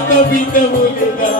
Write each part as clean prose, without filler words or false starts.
মাতা পিতা বলে না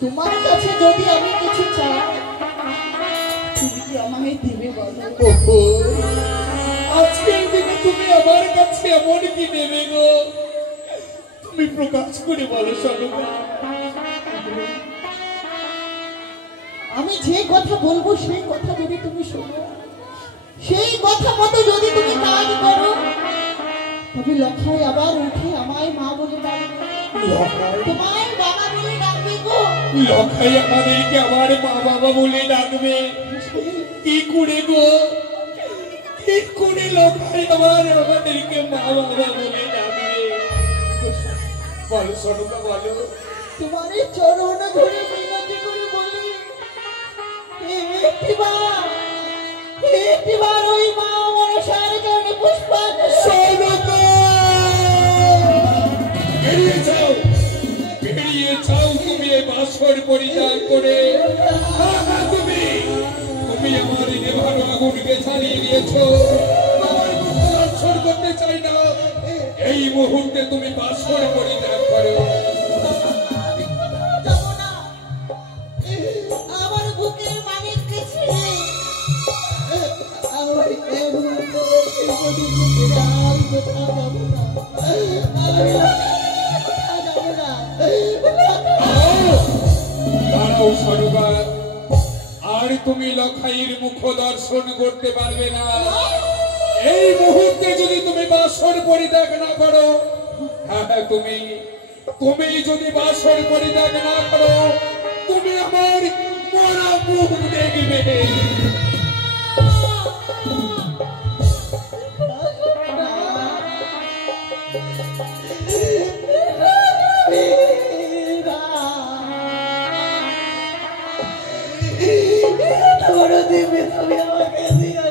তোমার কাছে যদি আমি কিছু চাই তুমি কি আমায় দেবে বলো? আজকের দিনে তুমি আমার কাছে এমন কি নেবে গো? তুমি প্রকাশ করে বলো সনকা। আমি যে কথা বলবো সেই কথা যদি তুমি শোনো, সেই কথা মতো যদি তুমি কাজ করো, তবে লখাই আবার উঠে আমায় মা বলে ডাকবে, তোমায় বাবা বলে ডাকবে গো। লখাই আমাদেরকে আমার মা বাবা বলে ডাকবে? কি করে গো, কি করে লখাই আমাদেরকে মা বাবা বলে ডাকবে? বলো সনকা বলো। তোমার চরণ ধরে মিনতি করে বলি, একটিবার ওই মা মনসার চরণে পুষ্পাঞ্জলি। সনকা বেরিয়ে যাও, বেরিয়ে যাও তুমি এই বাসর পরিত্যাগ করে। তুমি তুমি আমার নেভানো আগুনকে ছাড়িয়ে দিয়েছো, আমার মুখ দর্শন করতে চাই না। এই মুহূর্তে তুমি বাসর পরিত্যাগ করো। আমার বুকের মানিককে ছেড়ে আমার দাঁড়াও সনকা, আর তুমি লখাইয়ের মুখ দর্শন করতে পারবে না। এই মুহূর্তে যদি তুমি বাসর পরিত্যাগ না করো, হ্যাঁ তুমি তুমি যদি বাসর পরিত্যাগ না করো, তুমি আমার মরা মুখ দেখবে। দেবে তুমি আমাকে দিয়ে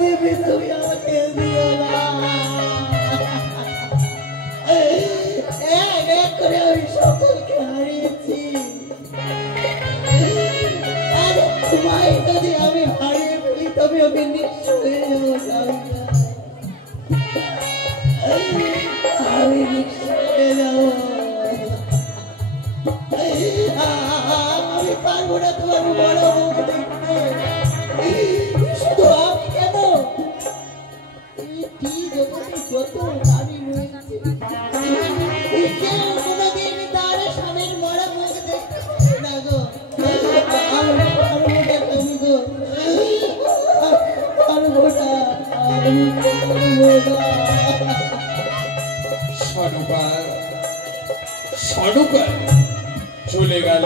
দেবে, তুমি আমাকে দিও না। এক করে আমি সকলকে হারিয়েছি, আর তোমায় যদি আমি হারিয়ে ফেলি তবে আমি নিঃস্ব হয়ে যাবো। আমি নিঃস্ব হয়ে যাবো, আমি পারবো না তোমার বড় মুখ দেখতে। শুধু আমি কেন, যত নারী রয়েছে কেউ কোনোদিন তার স্বামীর মরা মুখ দেখতে না গো। আমি পারবো না, তুমি গো পারবো না, আমি পারবো না। সনকা সনকা চলে গেল,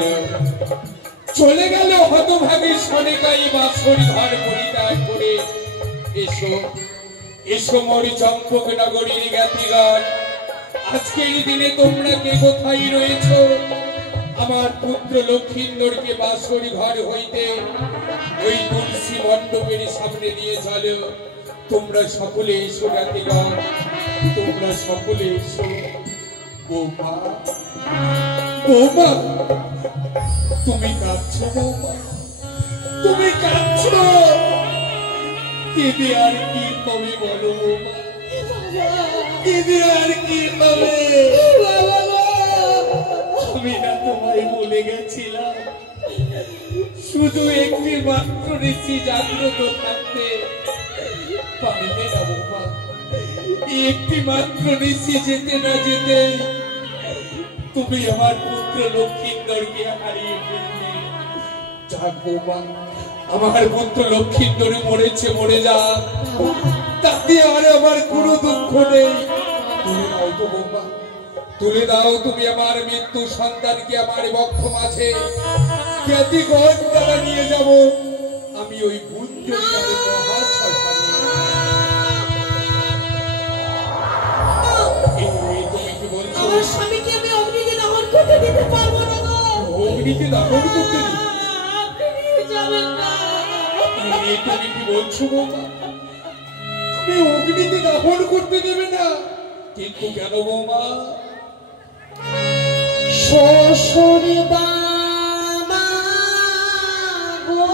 চলে গেল হতভাগী সনকাই বাসর ঘর পরিত্যাগ করে। এসো এসো মোর চম্পক নগরীর জ্ঞাতিগণ, আজকের দিনে তোমরা কে কোথায় রয়েছ? আমার পুত্র লক্ষিন্দরকে বাসর ঘর হইতে ওই তুলসী মণ্ডপের সামনে নিয়ে চলো। তোমরা সকলে এসো জ্ঞাতিগণ, তোমরা সকলে এসো। বৌমা বৌমা তুমি কাঁদছো? বৌমা তুমি কাঁদছো? কেঁদে আর কি পাবে বলো বৌমা, কেঁদে আর কি পাবে? আমি না তোমায় বলে গেছিলাম, শুধু একটি মাত্র ঋষি জাগ্রত থাকতে পারলে না বৌমা। একটি মাত্র ঋষি যেতে না যেতে তুমি আমার পুত্র লক্ষিন্দরকে হারিয়ে ফেললে। যাক বৌমা, আমার পুত্র লক্ষিন্দরে মরেছে, মরে যাক, তাতে আর আমার কোনো দুঃখ নেই। তুলে দাও তো বৌমা, তুলে দাও তুমি আমার মৃত্যু সন্তানকে আমার বক্ষ মাঝে। জ্ঞাতিগণ দ্বারা নিয়ে যাব আমি ওই গুঞ্জরি নামে মহা শ্মশানে। তুমি কি বলছো? আমার স্বামীকে আমি অগ্নিতে দহন করতে দিতে পারবো না গো। অগ্নিতে দহন করতে দিতে? আপনি নিয়ে যাবেন না। তুমি কি বলছো বৌমা? তুমি অগ্নিতে দহন করতে দেবে না? কিন্তু কেন বৌমা? শ্বশুর বাবা গো,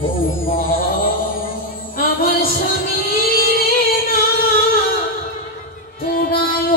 বৌমা আমার স্বামী না তোরায়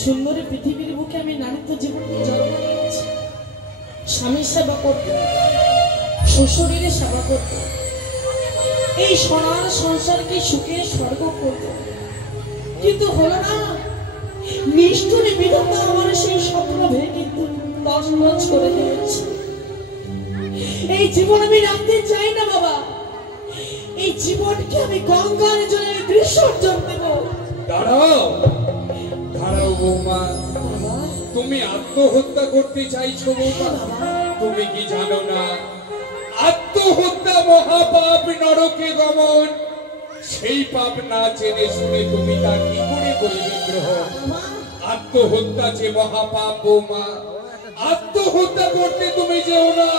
সুন্দরী পৃথিবীর স্বামীর সেবা করবো, শ্বশুরের সেবা করবো, এই সোনার সংসারকে সুখের স্বর্গ করবো, কিন্তু হলো না। নিষ্ঠুরে বিধাতা আমার সেই স্বপ্ন ভেঙে কিন্তু তছনছ করে দিয়েছে। এই জীবন আমি রাখতে চাই না বাবা, এই জীবনকে আমি গঙ্গার জলে বিসর্জন দেব। দাঁড়াও দাঁড়াও বৌমা, তুমি আত্মহত্যা করতে চাইছো বৌমা? তুমি কি জানো না আত্মহত্যা মহাপাপ, নরকে গমন? সেই পাপ না জেনে শুনে তুমি তা কি করে করবে গ্রহণ? আত্মহত্যা যে মহাপাপ বৌমা, আত্মহত্যা করতে তুমি যেও না,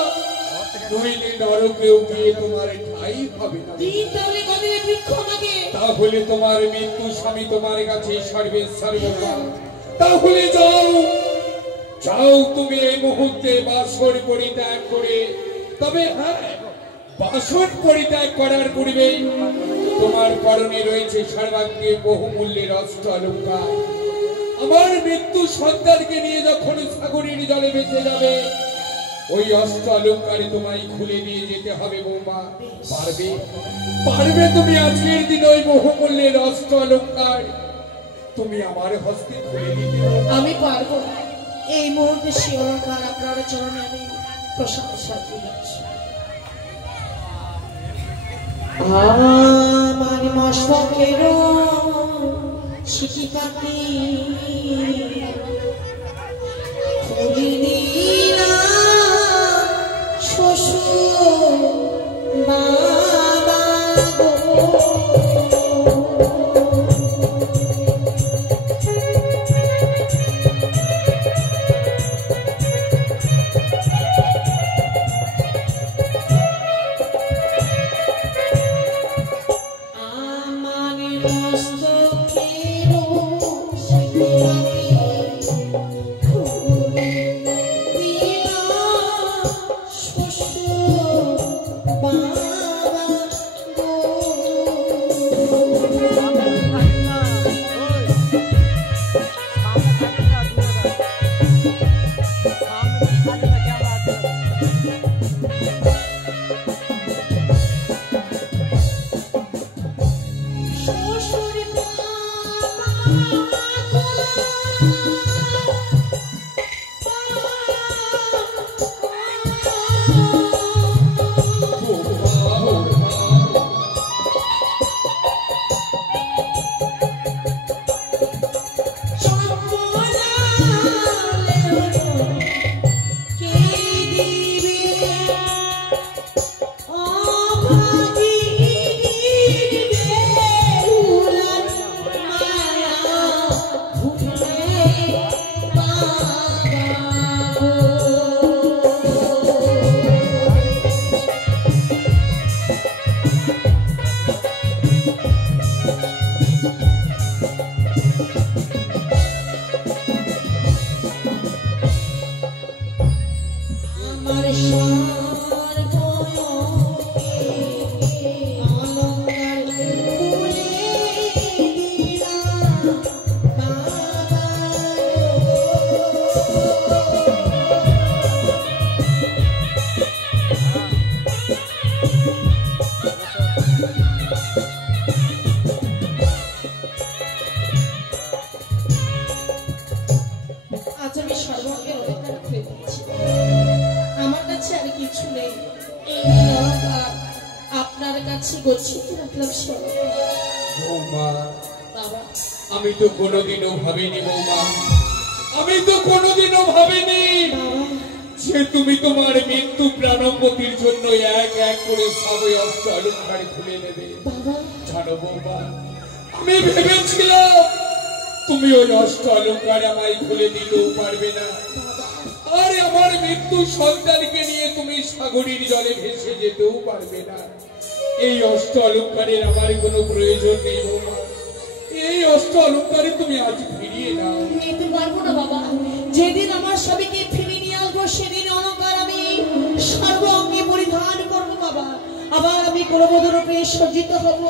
নইলে নরকেও গিয়ে তোমার ঠাই হবে না। তাহলে তোমার মৃত্যু স্বামী তোমার কাছে সর্বেশ্বর্বকা। তাহলে যাও যাও, তুমি এই মুহূর্তে বাসর পরিত্যাগ করে, তবে হ্যাঁ, বাসন পরিত্যাগ করার পূর্বে তোমার পরনে রয়েছে সর্বাগ্রে বহুমূল্যের অষ্ট অলঙ্কার। আমার মৃত্যু সন্তানকে নিয়ে যখন সাগরের জলে ভেসে যাবে, ওই অষ্ট অলঙ্কারে তোমায় খুলে নিয়ে যেতে হবে বৌমা। পারবে? পারবে তুমি আজকের দিন ওই বহুমূল্যের অষ্ট অলঙ্কার তুমি আমার হস্তে খুলে দিতে? আমি পারবো। এই মুহূর্তে সেই অলঙ্কার আপনার চরণে আমি প্রশংসা করছি। আমার মস্তকের ছিটি পাখি খুলে দিলা শ্বশুর বাবা গো। আমি তো কোনোদিনও ভাবিনি বৌমা, আমি তো কোনোদিনও ভাবিনি যে তুমি তোমার মৃত্যু প্রাণপতির জন্য এক এক করে সবই অষ্ট অলঙ্কার খুলে নেবে। জানো বৌমা, আমি ভেবেছিলাম তুমি ওই অষ্ট অলঙ্কার আমায় খুলে দিতেও পারবে না, আর আমার মৃত্যু সন্তানকে নিয়ে তুমি সাগরের জলে ভেসে যেতেও পারবে না। এই অষ্ট অলঙ্কারের আমার কোনো প্রয়োজন নেই বৌমা, এই অষ্ট অলঙ্কারে তুমি আজ ফিরিয়ে নাও। নিতে পারবো না বাবা, যেদিন আমার স্বামীকে ফিরিয়ে নিয়ে আসবো সেদিন অলঙ্কার আমি সর্বাঙ্গে পরিধান করবো বাবা। আবার আমি গর্ভবতী সজ্জিত হব,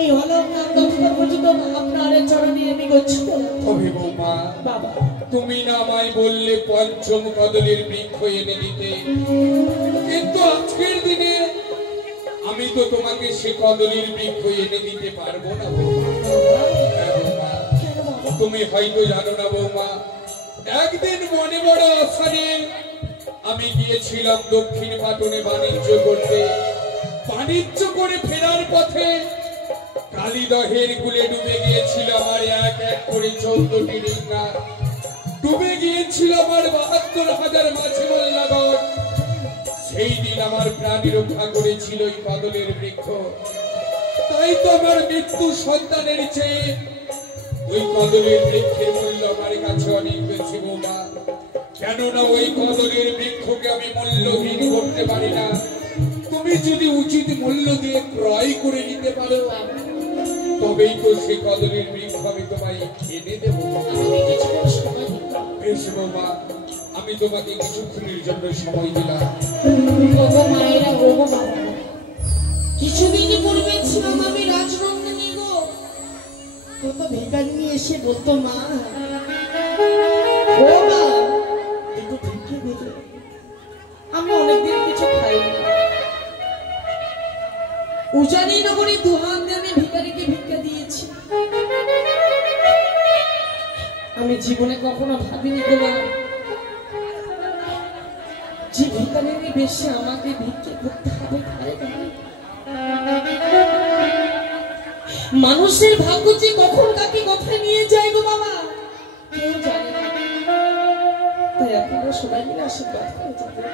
এই অলঙ্কার পর্যন্ত আপনার চরণে আমি গচ্ছিত। তবে বৌমা বাবা তুমি না আমায় বললে পঞ্চম কদলের বৃক্ষ এনে দিতে, কিন্তু আজকের দিনে আমি তো তোমাকে সে কদলের বৃক্ষ এনে দিতে পারবো না বৌমা। তুমি হয়তো জানো না বৌমা, একদিন মনে বড় আশা নিয়ে আমি গিয়েছিলাম দক্ষিণ পাটনে বাণিজ্য করতে। বাণিজ্য করে ফেরার পথে কালীদহের কুলে ডুবে গিয়েছিল আমার এক এক করে 14টি ডিঙ্গা, ডুবে গিয়েছিল আমার 72,000 মাঝে মল্লাগর। সেই দিন আমার প্রাণ রক্ষা করেছিল ওই কদলের বৃক্ষ। তাই তো আমার মৃত্যু সন্তানের চেয়ে ওই কদলের বৃক্ষের মূল্য আমার কাছে অনেক বেশি বৌমা। কেননা ওই কদলের বৃক্ষকে আমি মূল্যহীন করতে পারি না। তুমি যদি উচিত মূল্য দিয়ে ক্রয় করে নিতে পারো, তবেই তো সেই কদলের বৃক্ষ আমি তোমায় এনে দেবো। বেশ বৌমা, আমি তোমাকে কিছুক্ষণের জন্য সময় দিলাম। মায়েরা গো বাবা, কিছুদিন পূর্বে ছিলাম আমি রাজরঙ্গিনী গো। কত ভিখারি নিয়ে এসে বলতো, মা ও মা একটু ভিক্ষে দিতে। আমি অনেকদিন কিছু খাইনি। উজানি নগরী দুহাত দিয়ে আমি ভিখারিকে ভিক্ষা দিয়েছি। আমি জীবনে কখনো ভাবিনি গো মা, যে ভিখারির বেশি আমাকে ভিক্ষে করতে হবে। মানুষের ভাগ্য যে কখন কাকে কোথায় নিয়ে যায় গো বাবা, কেউ জানে না। তাই আপনারা সবাই মিলে আশীর্বাদ করে যাবেন।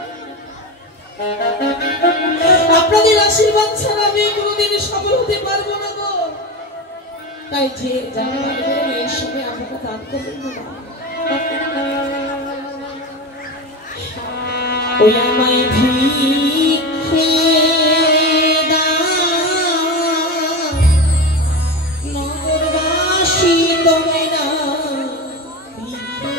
আপনাদের আশীর্বাদ ছাড়া আমি কোনোদিন সফল হতে পারবো না গো। তাই যে যারা পারবেন এই সময় আপনারা দান করবেন না। ওই আমায় ভিক্ষে দাও, নগরবাসী তোমরা ভিক্ষে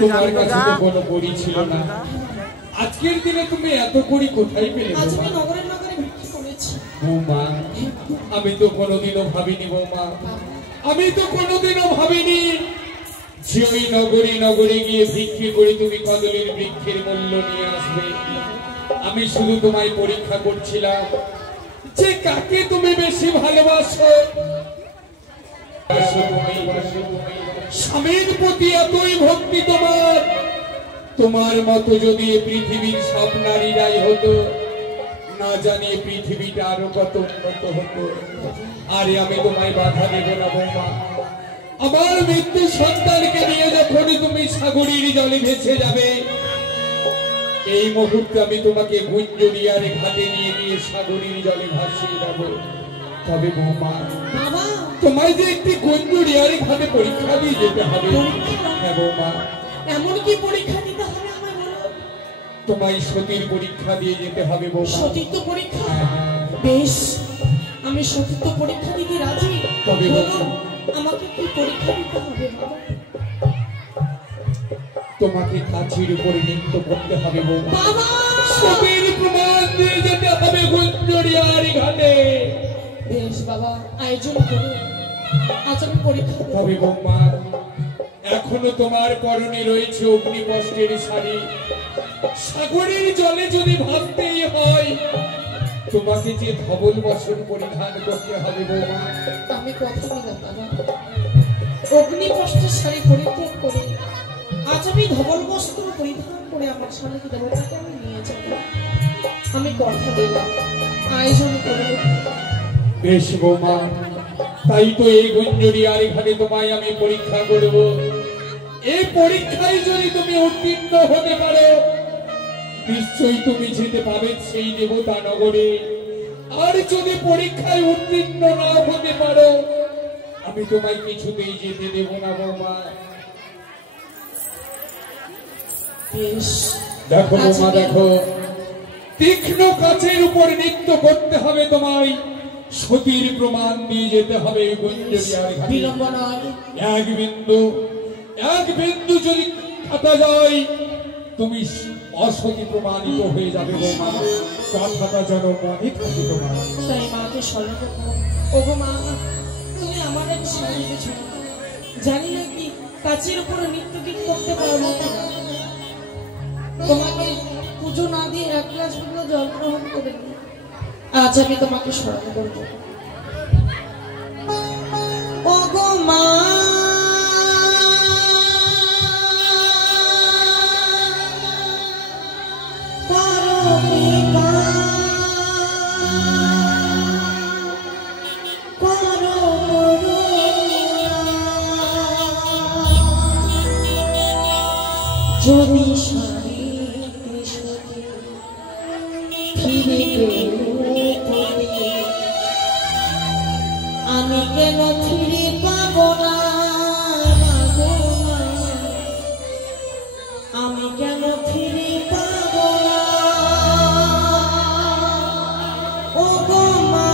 তোমার কাছে তো কোনো কড়ি ছিল না, আজকের দিনে তুমি এত কড়ি কোথায় পেলে? আজকে নগরে নগরে ভিক্ষা করেছি। বৌমা, আমি তো কোনোদিনও ভাবিনি বৌমা, আমি তো কোনোদিনও ভাবিনি যে ওই নগরী নগরে গিয়ে ভিক্ষে করে তুমি কদলীর বৃক্ষের মূল্য নিয়ে আসবে। আমি শুধু তোমায় পরীক্ষা করছিলাম যে কাকে তুমি বেশি ভালোবাসো। স্বামীর প্রতি এতই ভক্তি তোমার, তোমার মতো যদি পৃথিবীর সব নারীরাই হতো, না জানি পৃথিবীটা আরো কত উন্নত হতো। আরে আমি তোমায় বাধা দেব না বৌমা, আমার মৃত্যু সন্তানকে নিয়ে যখনই তুমি সাগরীর জলে ভেসে যাবে, এই মুহূর্তে আমি তোমাকে গুঞ্জরিয়ার ঘাটে নিয়ে গিয়ে সাগরীর জলে ভাসিয়ে দেব। তবে বৌমা, তোমায় যে একটি গুঞ্জরিয়ার ঘাটে পরীক্ষা দিয়ে যেতে হবে। হ্যাঁ বৌমা। এমন কি পরীক্ষা দিতে হবে আমায় বলো? তোমায় সতীর পরীক্ষা দিয়ে যেতে হবে বৌমা। সতীত্ব পরীক্ষা? বেশ, আমি সতীত্ব পরীক্ষা দিতে রাজি। তবে বলো আমাকে কি পরীক্ষা দিতে হবে? তোমাকে কাছের উপরে নৃত্য করতে হবে বৌমা। বাবা, সতীর প্রমাণ দিয়ে যেতে হবে গুঞ্জরিয়ার ঘাটে। বেশ বাবা, আয়োজন করো, আজ আমি পরীক্ষা দেব। তবে বৌমা, এখনো তোমার পরনে রয়েছে অগ্নিকষ্টের শাড়ি। সাগরের জলে যদি ভাসতেই হয়, তোমাকে যে ধবল বসন পরিধান করতে হবে বৌমা। আমি কথা দিলাম বাবা, অগ্নিকষ্টের শাড়ি পরিত্যাগ করে আজ আমি ধবল বস্ত্র পরিধান করে আমার স্বামীকে দেবতাকে আমি নিয়ে যাব। আমি কথা দিলাম, আয়োজন করব। বেশ বৌমা, তাই তো এই গুঞ্জরিয়ার ঘাটে তোমায় আমি পরীক্ষা করব। এই পরীক্ষায় যদি তুমি উত্তীর্ণ হতে পারো, নিশ্চয়ই তুমি যেতে পাবে সেই দেবতা নগরে। আর যদি পরীক্ষায় উত্তীর্ণ না হতে পারো, আমি তোমায় কিছুতেই যেতে দেব না বৌমা। দেখো বৌমা, দেখো, তীক্ষ্ণ কাচের উপর নৃত্য করতে হবে তোমায়। সতীর প্রমাণ দিয়ে যেতে হবে গুঞ্জরিয়ার ঘাটে। বিলম্ব নয়। এক বিন্দু যদি কাটা যায়, তুমি অসতী প্রমাণিত হয়ে যাবে বৌমা। কথাটা যেন মনে থাকে তোমার। তাই মাকে স্মরণ করবো। ওগো মা, তুমি সামনে পেছনে জানি না কি কাছের উপরে নৃত্য গীত করতে পারবো কিনা। তোমাকে পুজো না দিয়ে এক গ্লাস পর্যন্ত জল গ্রহণ করে নি। আজ আমি তোমাকে স্মরণ করবো। ও গো মা যদি ফিরে আমি কেন ফিরে পাবো না, আমি কেন ফিরে পাবো না। ও গো মা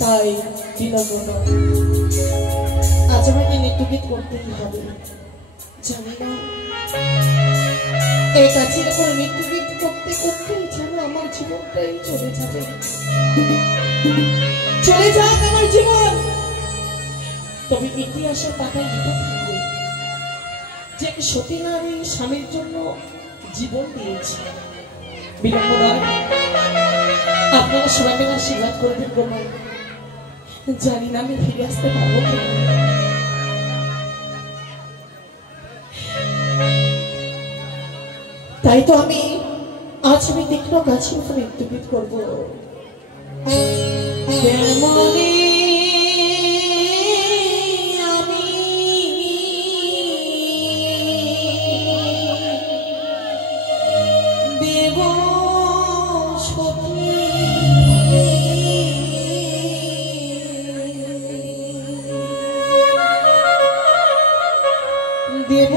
তাই বিলম্ব আজ আমাকে নৃত্যগীত করতেই হবে। জানি না এই কাছের উপর নৃত্যগীত করতে করতেই যেন আমার জীবনটাই চলে যাবে, চলে যাক আমার জীবন। তবে ইতিহাসের পাতায় লিখে থাকবে যে সতী নারী স্বামীর জন্য জীবন দিয়েছে। বিলম্ব নয়, আপনারা সবাই মিলে আশীর্বাদ করবেন গো মা। জানি না আমি ফিরে আসতে পারবো কি। তাই তো আমি আজ আমি তীক্ষ্ণ গাছের উপরে ইন্দ্রবিদ করবো। কেমনে আমি দেব সখী দেব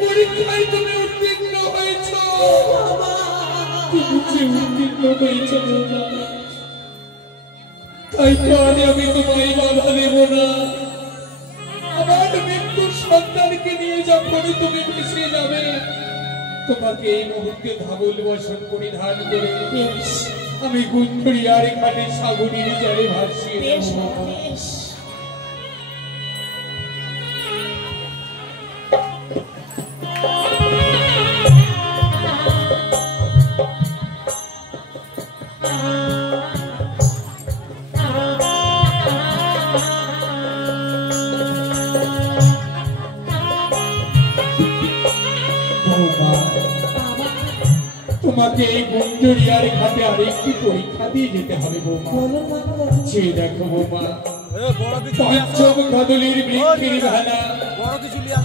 পরীক্ষায় তুমি উত্তীর্ণ হয়েছ, তাই তো আমি তোমায় বাধা দেব না। আমার মৃত্যুর সন্তানকে নিয়ে যখনই তুমি ভেসে যাবে, তোমাকে এই মুহূর্তে ধাবল বসন পরিধান করে আমি গুঞ্জরিয়ার ঘাটে সাগরীর জলে ভাসিয়ে দেব। তোমাকে এই গুঞ্জরিয়ার ঘাটে আরেকটি পরীক্ষা দিয়ে যেতে হবে বৌমা। সে দেখো বৌমা, পঞ্চম কাদলির বৃক্ষের ভেলা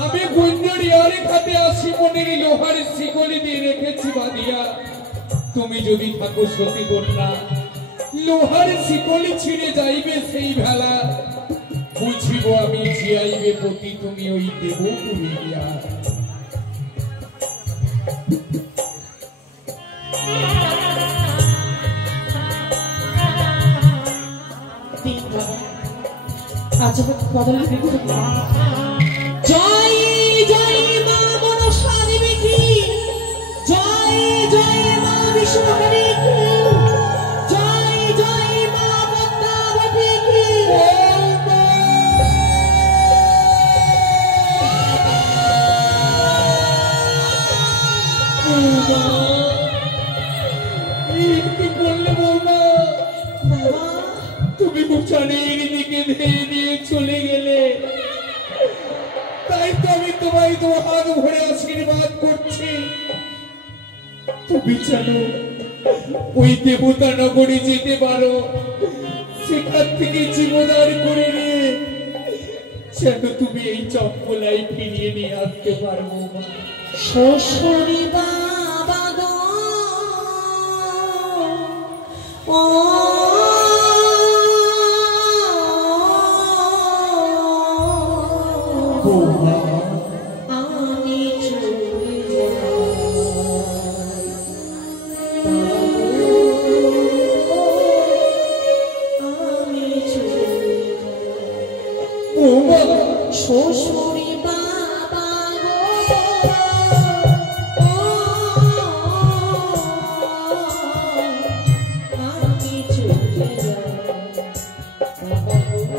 আমি গুঞ্জরিয়ার ঘাটে ৮০ মনের লোহার শিকলি দিয়ে রেখেছি বাঁধিয়া। তুমি যদি থাকো সতী কন্যা, লোহার শিকলি ছিঁড়ে যাইবে সেই ভেলা, বুঝিব আমি জিয়াইবে পতি তুমি ওই দেব পুরিয়া। জয় জয় মা মনসা দেবী কি, জয় জয় মা বিষ্ণুহরি কি, জয় জয় মা পদ্মাবতী কি। বললে বৌমা, তুমি উচানের দিকে ধেয়ে দিয়ে চলে গেলে, তাই তো আমি তোমায় তো হাত ভরে আশীর্বাদ করছি। তুমি জানো ওই দেবতা নগরে যেতে পারো, সেখান থেকে জীবদান করে রে যেন তুমি এই চম্পলাই ফিরিয়ে নিয়ে আসতে পারবো। শ্বশুরি বাবা গো ও আমি চলে যাই, আমি চলে যাই শ্বশুরি বাবা গো Oh,